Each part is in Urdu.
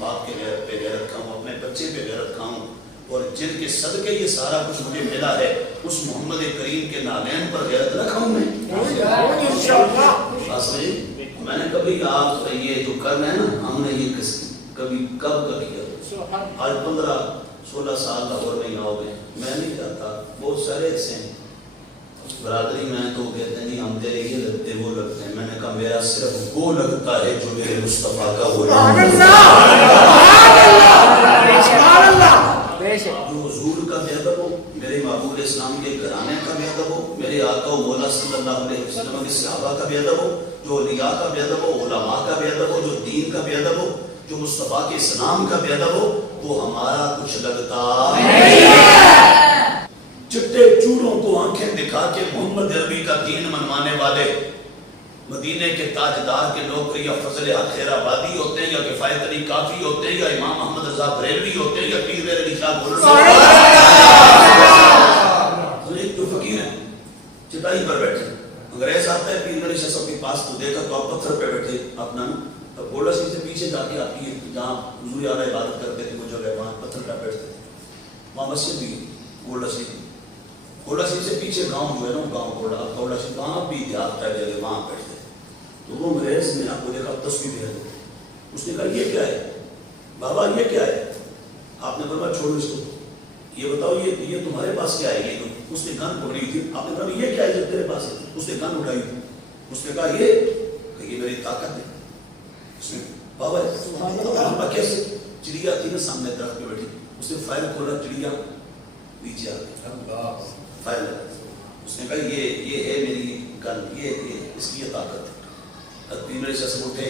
باپ کے پہ غیرت کھاؤں، اپنے بچے پہ غیرت کھاؤں، اور جن کے صدقے یہ سارا کچھ مجھے ملا ہے اس محمد کریم کے نالین پر غیرت نہ کھاؤں میں انشاءاللہ۔ میں نے کبھی آپ یہ جو کر رہے ہیں نا، ہم نے یہ کبھی کب کیا؟ آج 15-16 سال لاہور میں آؤ گے، میں نہیں جاتا، بہت سارے ایسے ہیں برادری میں تو کہتے ہیں جی ہم تیرے یہ لگتے وہ لگتے ہیں، میں نے کہا میرا صرف وہ لگتا ہے جو میرے مصطفیٰ کا وہ جو حضور کا بیادب ہو، میرے محبوب اسلام کے گھرانے کا بیادب ہو، میرے آقا و مولا صلی اللہ علیہ وسلم کے صحابہ کا بیادب ہو، جو اولیاء کا بیادب ہو، علماء کا بیادب ہو، جو دین کا بیادب ہو، جو مصطفیٰ کے اسلام کا بیادب ہو، وہ ہمارا کچھ لگتا نہیں ہے۔ چٹے چوروں کو آنکھیں دکھا کے محمد عربی کا دین منوانے والے مدینے کے تاجدار کے لوگ یا فضل حق خیر آبادی ہوتے ہیں یا کفایت علی کافی ہوتے ہیں یا امام احمد رضا بریلوی ہوتے ہیں یا پیر علی شاہ گولڑی جو فقیر ہیں چٹائی پر بیٹھے، انگریز آتا ہے پیر علی شاہ صاحب کے پاس تو دیکھا تو آپ پتھر پہ بیٹھے اپنا گولڈا سنگھ سے پیچھے جا کے آپ کی جہاں حضور اعلیٰ عبادت کرتے تھے وہ جگہ وہاں پتھر پہ بیٹھتے تھے، وہاں مسجد بھی گولڈا سنگھ سے پیچھے گاؤں جو ہے نا گاؤں گولڈا سنگھ وہاں بھی دیہات کا جگہ وہاں بیٹھتے تو وہ انگریز نے آپ کو دیکھا تصویر ہے، اس نے کہا یہ کیا ہے بابا یہ کیا ہے؟ آپ نے فرمایا چھوڑو اس کو، یہ بتاؤ یہ تمہارے پاس کیا ہے؟ یہ اس نے گن پکڑی تھی، آپ نے فرمایا یہ کیا ہے جو تیرے پاس ہے؟ اس نے گن اٹھائی، اس نے کہا یہ میری طاقت ہے۔ اس نے بابا کیسے؟ چڑیا تھی نا سامنے درخت پہ بیٹھی، اس نے فائر کھولا، چڑیا نیچے آ گئی، فائر لگا، اس نے کہا یہ ہے میری گن، یہ اس کی یہ طاقت ہے۔ پیر علی شاہ سے اٹھے،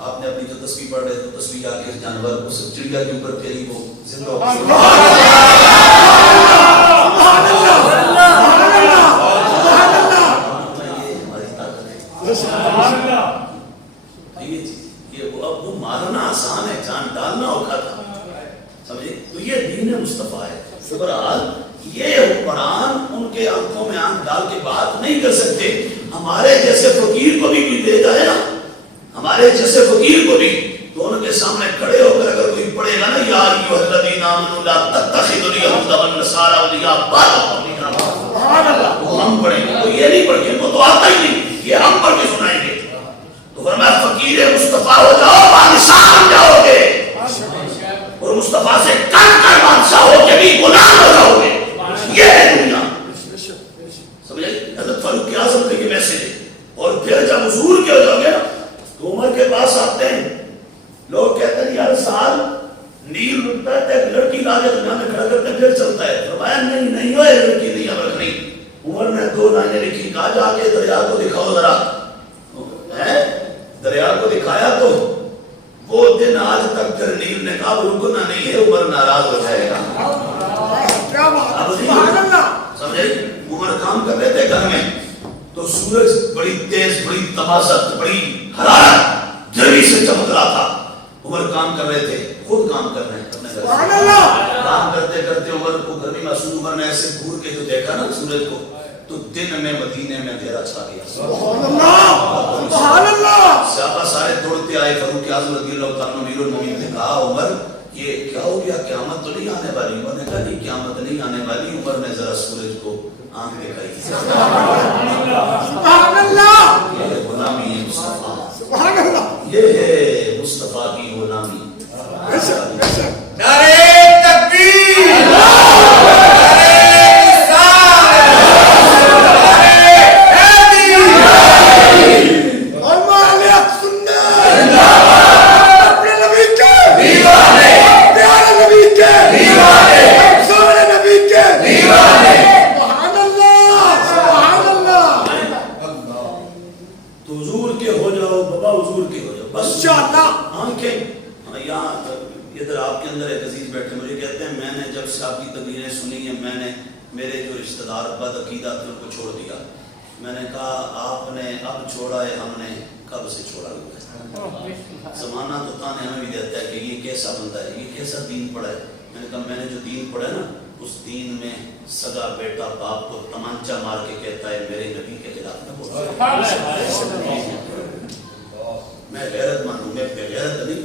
آپ نے اپنی جو تسبیح پڑھ رہے تو تسبیح آ کے جانور اس چڑیا کے اوپر پھیری، وہ زندہ ہو گئی۔ وہ مارنا آسان ہے، جان ڈالنا اوکھا تھا، سمجھے؟ تو یہ دین مصطفیٰ ہے۔ بہرحال یہ حکمران ان کے آنکھوں میں آنکھ ڈال کے بات نہیں کر سکتے، ہمارے جیسے فقیر کو بھی کوئی دے جائے نا، ہمارے جیسے فقیر کو بھی تو ان کے سامنے کھڑے ہو کر اگر کوئی پڑھے گا نا یا ایھا الذین آمنوا لا تتخذوا الیہود والنصارى اولیاء بعضهم اولیاء، وہ ہم پڑھیں گے، وہ یہ نہیں پڑھیں گے، وہ تو آتا ہی نہیں، یہ ہم پڑھ کے سنائیں گے۔ تو فرمایا فقیر مصطفیٰ ہو جاؤ بادشاہ بن جاؤ گے، اور مصطفیٰ سے کٹ کر بادشاہ ہو کے بھی غلام ہو جاؤ گے، یہ ہے دنیا، سمجھے؟ حضرت فاروق اعظم کا یہ میسج ہے۔ اور پھر جب حضور کے ہو جاؤ گے تو عمر کے پاس آتے ہیں، لوگ کہتے ہیں ہر سال نیل رکتا ہے تو ایک لڑکی لا کے دنیا میں کھڑا کرتے پھر چلتا ہے، فرمایا نہیں ہو، ایک لڑکی نہیں اب رکھنی۔ عمر نے 2 لائنیں لکھی، کہا جا کے دریا کو دکھاؤ ذرا، دریا کو دکھایا تو وہ دن آج تک پھر نیل نے کہا رکنا نہیں ہے، عمر ناراض ہو جائے گا۔ سمجھے؟ عمر کام کر رہے تھے گھر میں تو سورج بڑی تیز، بڑی تباست، بڑی حرارت گرمی سے چمک رہا تھا، عمر کام کر رہے تھے، خود کام کر رہے ہیں اپنے گھر سے، کام کرتے کرتے عمر کو گرمی محسوس، عمر نے ایسے گھور کے جو دیکھا نا سورج کو تو دن میں مدینے میں اندھیرا چھا گیا۔ صحابہ سارے دوڑتے آئے، فاروق اعظم رضی اللہ تعالیٰ عنہ امیر المومنین نے کہا عمر یہ کیا ہو گیا، قیامت تو نہیں آنے والی؟ عمر نے کہا نہیں قیامت نہیں آنے والی۔ عمر نے ذرا سورج کو آنکھ دکھائی، یہ غلامی ہے مصطفیٰ، یہ ہے مصطفیٰ کی غلامی۔ نعرہ تکبیر، میرے جو رشتہ دار بد عقیدہ تھے ان کو چھوڑ دیا، میں نے کہا آپ نے اب چھوڑا ہے، ہم نے کب سے چھوڑا ہوا ہے؟ زمانہ تو تانے ہمیں بھی دیتا ہے کہ یہ کیسا بندہ ہے، یہ کیسا دین پڑھا ہے۔ میں نے کہا میں نے جو دین پڑھا ہے نا اس دین میں سگا بیٹا باپ کو تمانچہ مار کے کہتا ہے میرے نبی کے خلاف نہ بولو، میں غیرت مند ہوں، میں بے غیرت نہیں،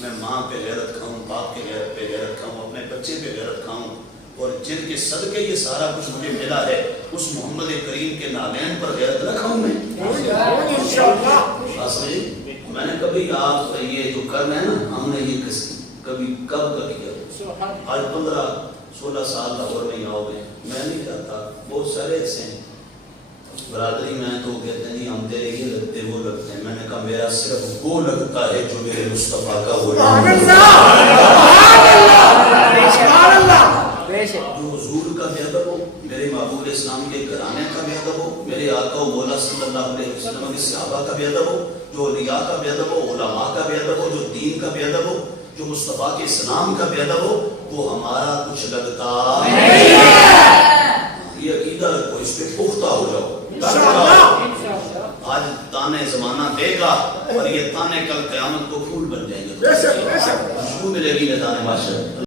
میں ماں پہ غیرت کھاؤں، باپ کے غیرت پہ غیرت کھاؤں، اپنے بچے پہ غیرت کھاؤں، اور جن کے صدقے یہ سارا کچھ مجھے ملا ہے اس محمد کریم کے نالین پر غیرت رکھاؤں میں میں نے کبھی آپ یہ جو کر رہے ہیں نا، ہم نے یہ کبھی کب کا کیا؟ آج 15-16 سال لاہور میں یہاں ہو گئے، میں نہیں جاتا، بہت سارے ایسے ہیں برادری میں تو کہتے نہیں ہم تیرے یہ لگتے وہ لگتے ہیں، میں نے کہا میرا صرف وہ لگتا ہے جو میرے مصطفیٰ کا وہ جو حضور کا بے ادب ہو، میرے محبوب اسلام کے گھرانے کا بے ادب ہو، میرے آقا و مولا صلی اللہ علیہ وسلم کے صحابہ کا بے ادب ہو، جو اولیاء کا بے ادب ہو، علماء کا بے ادب ہو، جو دین کا بے ادب ہو، جو مصطفیٰ کے اسلام کا بے ادب ہو، وہ ہمارا کچھ لگتا نہیں ہے۔ یہ عقیدہ رکھو، اس پہ پختہ ہو جاؤ۔ آج تانے زمانہ دے گا اور یہ تانے کل قیامت کو پھول بن جائیں گے، خوشبو ملے گی نظام معاشر۔